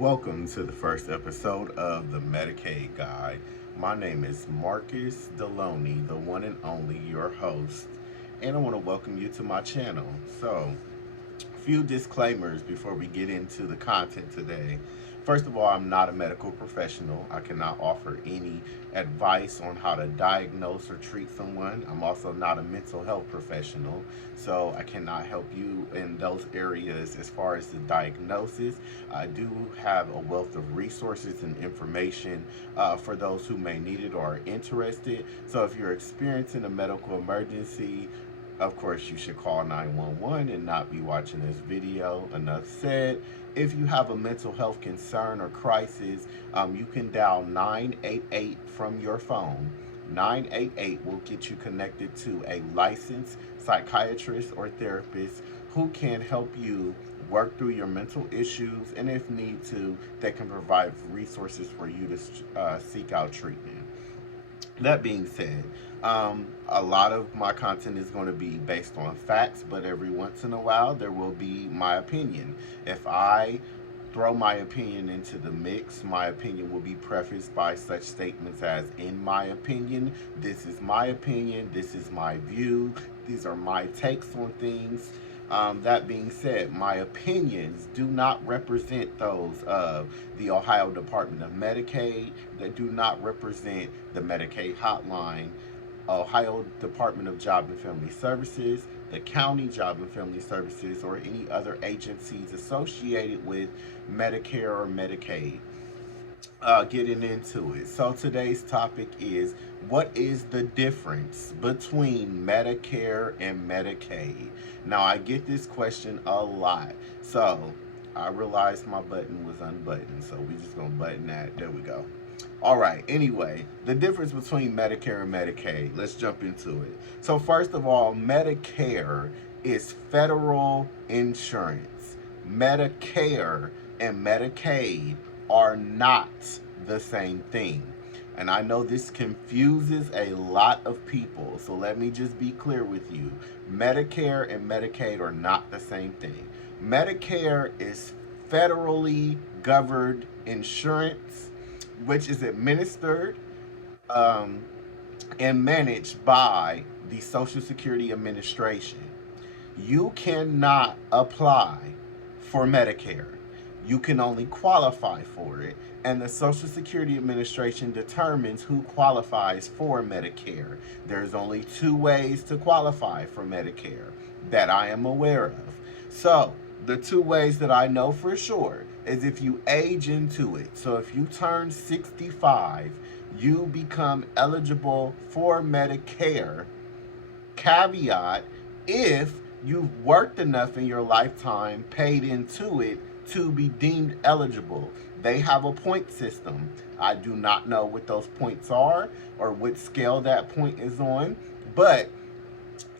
Welcome to the first episode of the Medicaid Guide. My name is Marcus Deloney, the one and only your host, and I want to welcome you to my channel. Few disclaimers before we get into the content today. First of all, I'm not a medical professional. I cannot offer any advice on how to diagnose or treat someone. I'm also not a mental health professional, so I cannot help you in those areas as far as the diagnosis. I do have a wealth of resources and information for those who may need it or are interested. So if you're experiencing a medical emergency, of course, you should call 911 and not be watching this video. Enough said. If you have a mental health concern or crisis, you can dial 988 from your phone. 988 will get you connected to a licensed psychiatrist or therapist who can help you work through your mental issues, and if need to, they can provide resources for you to seek out treatment. That being said, a lot of my content is going to be based on facts, but every once in a while there will be my opinion. If I throw my opinion into the mix, my opinion will be prefaced by such statements as, in my opinion, this is my opinion, this is my view, these are my takes on things. That being said, my opinions do not represent those of the Ohio Department of Medicaid. They do not represent the Medicaid hotline, Ohio Department of Job and Family Services, the County Job and Family Services, or any other agencies associated with Medicare or Medicaid. Getting into it. So today's topic is, what is the difference between Medicare and Medicaid? Now, I get this question a lot. So I realized my button was unbuttoned. So we just gonna button that. There we go. All right, anyway, the difference between Medicare and Medicaid. Let's jump into it. So first of all, Medicare is federal insurance. Medicare and Medicaid are not the same thing. And I know this confuses a lot of people, so let me just be clear with you. Medicare and Medicaid are not the same thing. Medicare is federally governed insurance, which is administered and managed by the Social Security Administration. You cannot apply for Medicare. You can only qualify for it, and the Social Security Administration determines who qualifies for Medicare. There's only two ways to qualify for Medicare that I am aware of. So, the two ways that I know for sure is if you age into it. So if you turn 65, you become eligible for Medicare. Caveat, if you've worked enough in your lifetime, paid into it, to be deemed eligible. They have a point system. I do not know what those points are or what scale that point is on, but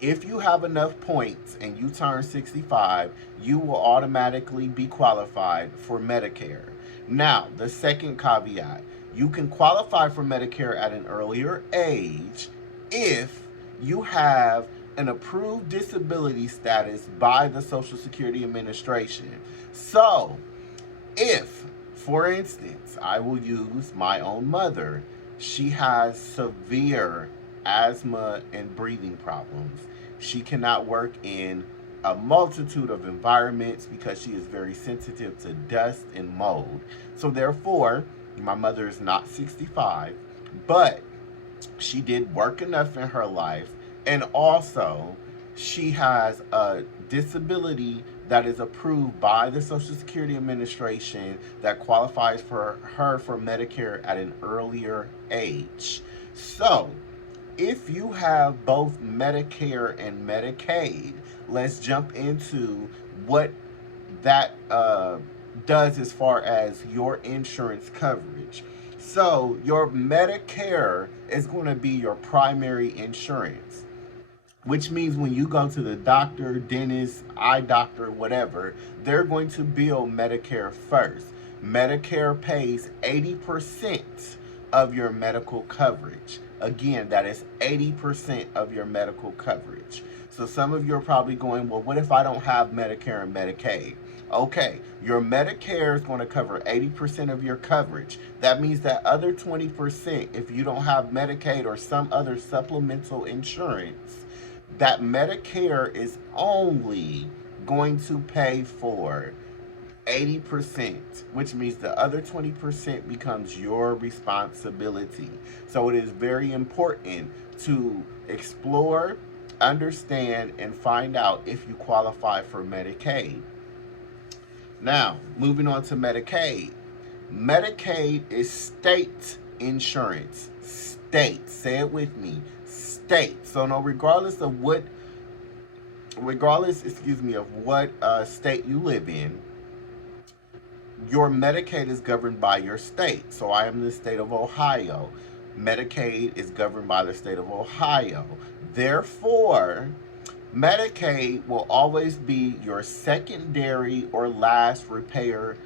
if you have enough points and you turn 65, you will automatically be qualified for Medicare. Now, the second caveat, you can qualify for Medicare at an earlier age if you have an approved disability status by the Social Security Administration. So, if, for instance, I will use my own mother, she has severe asthma and breathing problems. She cannot work in a multitude of environments because she is very sensitive to dust and mold. So therefore, my mother is not 65, but she did work enough in her life, and also she has a disability that is approved by the Social Security Administration that qualifies for her for Medicare at an earlier age. So, if you have both Medicare and Medicaid, let's jump into what that does as far as your insurance coverage. So, your Medicare is going to be your primary insurance, which means when you go to the doctor, dentist, eye doctor, whatever, they're going to bill Medicare first. Medicare pays 80% of your medical coverage. Again, that is 80% of your medical coverage. So some of you are probably going, well, what if I don't have Medicare and Medicaid? Okay, your Medicare is going to cover 80% of your coverage. That means that other 20%, if you don't have Medicaid or some other supplemental insurance, that Medicare is only going to pay for 80%, which means the other 20% becomes your responsibility. So it is very important to explore, understand, and find out if you qualify for Medicaid. Now, moving on to Medicaid. Medicaid is state insurance. State. Say it with me. State. So no, regardless, of what state you live in, your Medicaid is governed by your state. So I am in the state of Ohio. Medicaid is governed by the state of Ohio. Therefore, Medicaid will always be your secondary or last payer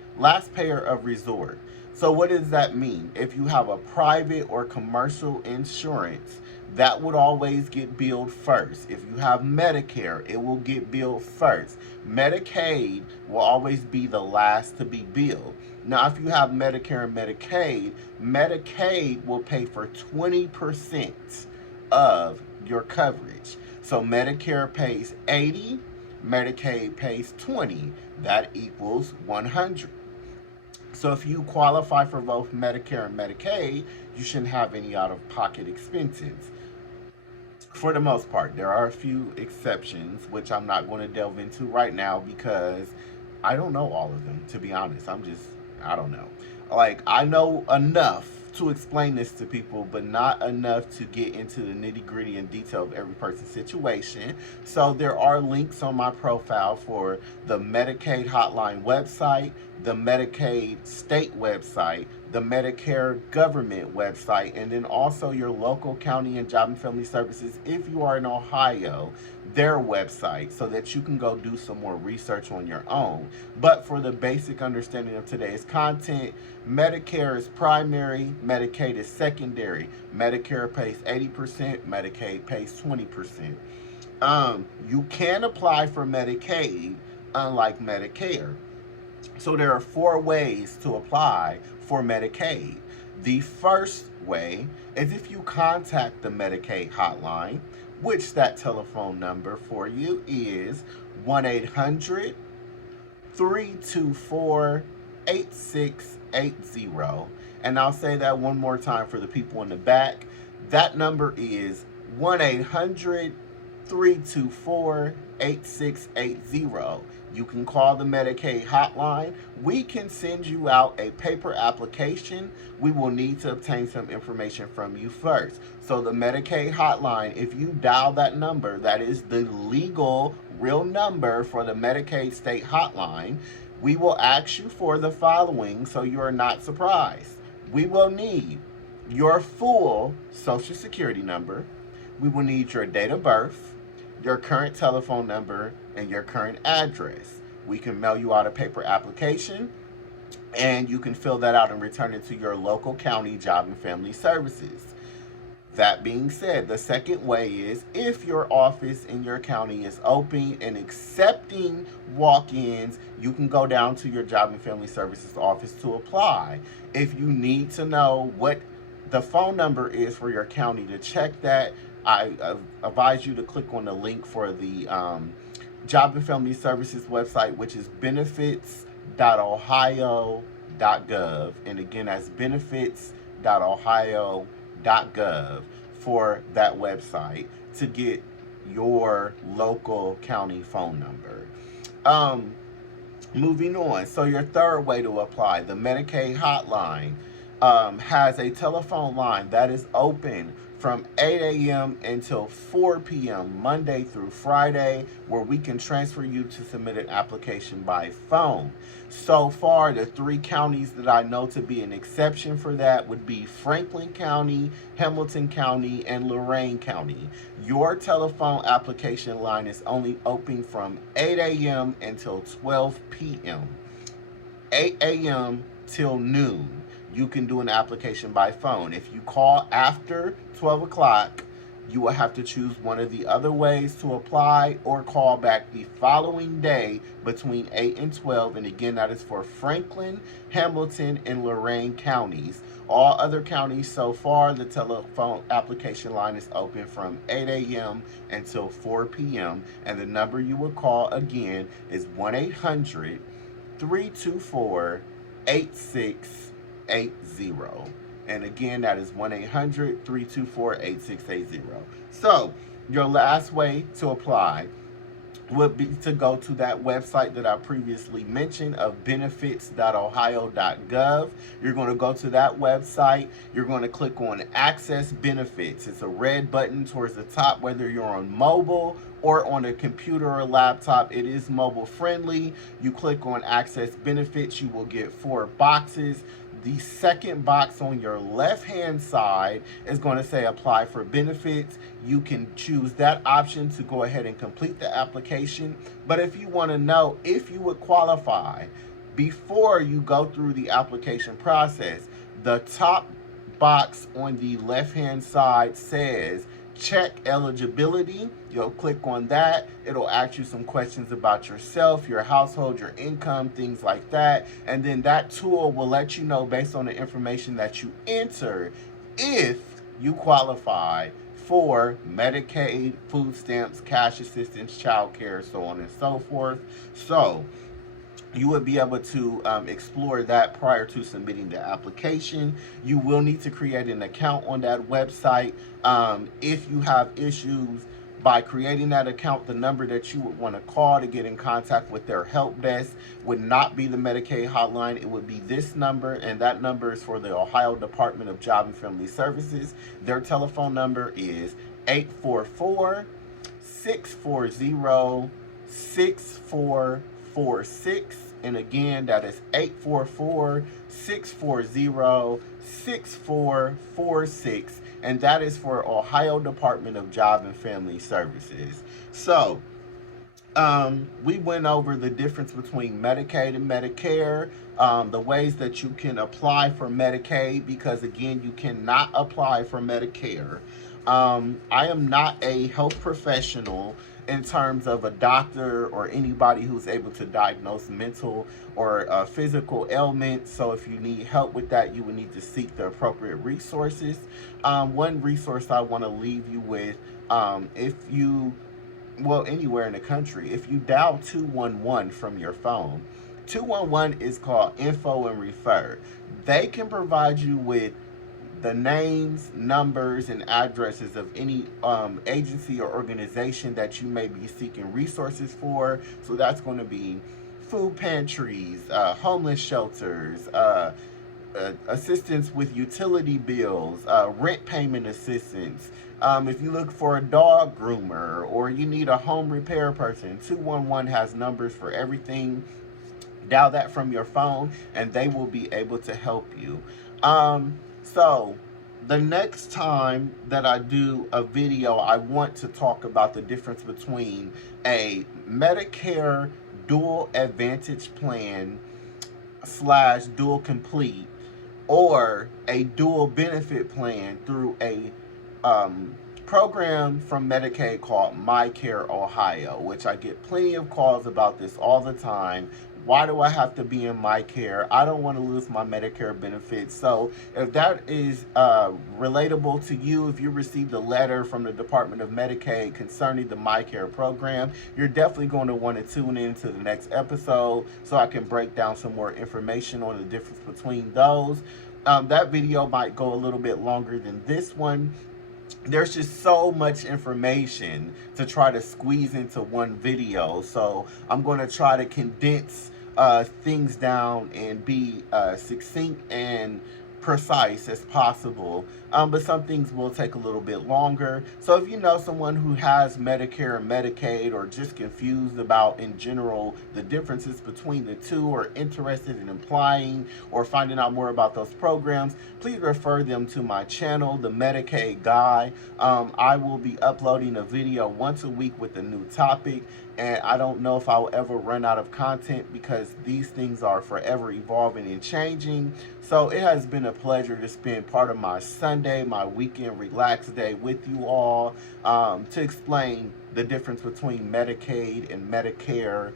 of resort. So what does that mean? If you have a private or commercial insurance, that would always get billed first. If you have Medicare, it will get billed first. Medicaid will always be the last to be billed. Now, if you have Medicare and Medicaid, Medicaid will pay for 20% of your coverage. So Medicare pays 80, Medicaid pays 20. That equals 100. So if you qualify for both Medicare and Medicaid, you shouldn't have any out-of-pocket expenses. For the most part, there are a few exceptions, which I'm not going to delve into right now because I don't know all of them, to be honest. I don't know. Like, I know enough to explain this to people, but not enough to get into the nitty-gritty and detail of every person's situation. So there are links on my profile for the Medicaid hotline website, the Medicaid state website, the Medicare government website, and then also your local county and job and family services, if you are in Ohio, their website, so that you can go do some more research on your own. But for the basic understanding of today's content, Medicare is primary, Medicaid is secondary. Medicare pays 80%, Medicaid pays 20%. You can apply for Medicaid, unlike Medicare. So there are 4 ways to apply for Medicaid. The first way is if you contact the Medicaid hotline, which that telephone number for you is 1-800-324-8680. And I'll say that one more time for the people in the back. That number is 1-800-324-8680. You can call the Medicaid hotline. We can send you out a paper application. We will need to obtain some information from you first. So the Medicaid hotline, if you dial that number, that is the legal, real number for the Medicaid state hotline, we will ask you for the following so you are not surprised. We will need your full Social Security number. We will need your date of birth, your current telephone number, and your current address. We can mail you out a paper application, and you can fill that out and return it to your local county job and family services. That being said, the second way is if your office in your county is open and accepting walk-ins, you can go down to your job and family services office to apply. If you need to know what the phone number is for your county to check that, I advise you to click on the link for the Job and Family Services website, which is benefits.ohio.gov. And again, that's benefits.ohio.gov for that website to get your local county phone number. Moving on. So your third way to apply, the Medicaid hotline has a telephone line that is open from 8 a.m. until 4 p.m. Monday through Friday, where we can transfer you to submit an application by phone. So far, the 3 counties that I know to be an exception for that would be Franklin County, Hamilton County, and Lorain County. Your telephone application line is only open from 8 a.m. until 12 p.m. 8 a.m. till noon. You can do an application by phone. If you call after 12 o'clock, You will have to choose one of the other ways to apply or call back the following day between 8 and 12. And again, that is for Franklin, Hamilton, and Lorain counties. All other counties so far, the telephone application line is open from 8 a.m. until 4 p.m. And the number you will call again is 1-800-324-8680. And again, that is 1-800-324-8680. So, your last way to apply would be to go to that website that I previously mentioned of benefits.ohio.gov. You're going to go to that website. You're going to click on Access Benefits. It's a red button towards the top, whether you're on mobile or on a computer or laptop. It is mobile friendly. You click on Access Benefits. You will get 4 boxes. The second box on your left-hand side is going to say apply for benefits. You can choose that option to go ahead and complete the application. But if you want to know if you would qualify before you go through the application process, the top box on the left-hand side says check eligibility. You'll click on that. It'll ask you some questions about yourself, your household, your income, things like that. And then that tool will let you know, based on the information that you enter, if you qualify for Medicaid, food stamps, cash assistance, child care, so on and so forth. So you would be able to explore that prior to submitting the application. You will need to create an account on that website. If you have issues by creating that account, the number that you would want to call to get in contact with their help desk would not be the Medicaid hotline. It would be this number, and that number is for the Ohio Department of Job and Family Services. Their telephone number is 844-640-6446. And again, that is 844-640-6446. And that is for Ohio Department of Job and Family Services. So, we went over the difference between Medicaid and Medicare, the ways that you can apply for Medicaid, because again, you cannot apply for Medicare. I am not a health professional in terms of a doctor or anybody who's able to diagnose mental or physical ailments. So if you need help with that, you would need to seek the appropriate resources. One resource I want to leave you with, if you, well, anywhere in the country, if you dial 211 from your phone, 211 is called Info and Refer. They can provide you with the names, numbers, and addresses of any agency or organization that you may be seeking resources for. So that's going to be food pantries, homeless shelters, assistance with utility bills, rent payment assistance. If you look for a dog groomer or you need a home repair person, 211 has numbers for everything. Dial that from your phone and they will be able to help you. So the next time that I do a video, I want to talk about the difference between a Medicare Dual Advantage Plan / Dual Complete or a dual benefit plan through a program from Medicaid called MyCare Ohio, which I get plenty of calls about this all the time. Why do I have to be in MyCare? I don't want to lose my Medicare benefits. So if that is relatable to you, if you received a letter from the Department of Medicaid concerning the MyCare program, you're definitely going to want to tune in to the next episode so I can break down some more information on the difference between those. That video might go a little bit longer than this one. There's just so much information to try to squeeze into one video. So I'm going to try to condense things down and be succinct and precise as possible, but some things will take a little bit longer. So if you know someone who has Medicare and Medicaid, or just confused about in general the differences between the two, or interested in applying or finding out more about those programs, please refer them to my channel, The Medicaid Guy. I will be uploading a video once a week with a new topic, and I don't know if I'll ever run out of content because these things are forever evolving and changing. So it has been a pleasure to spend part of my Sunday Sunday, my weekend relax day with you all, to explain the difference between Medicaid and Medicare.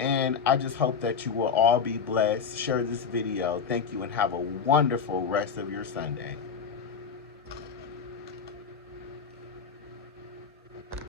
And I just hope that you will all be blessed. Share this video. Thank you and have a wonderful rest of your Sunday.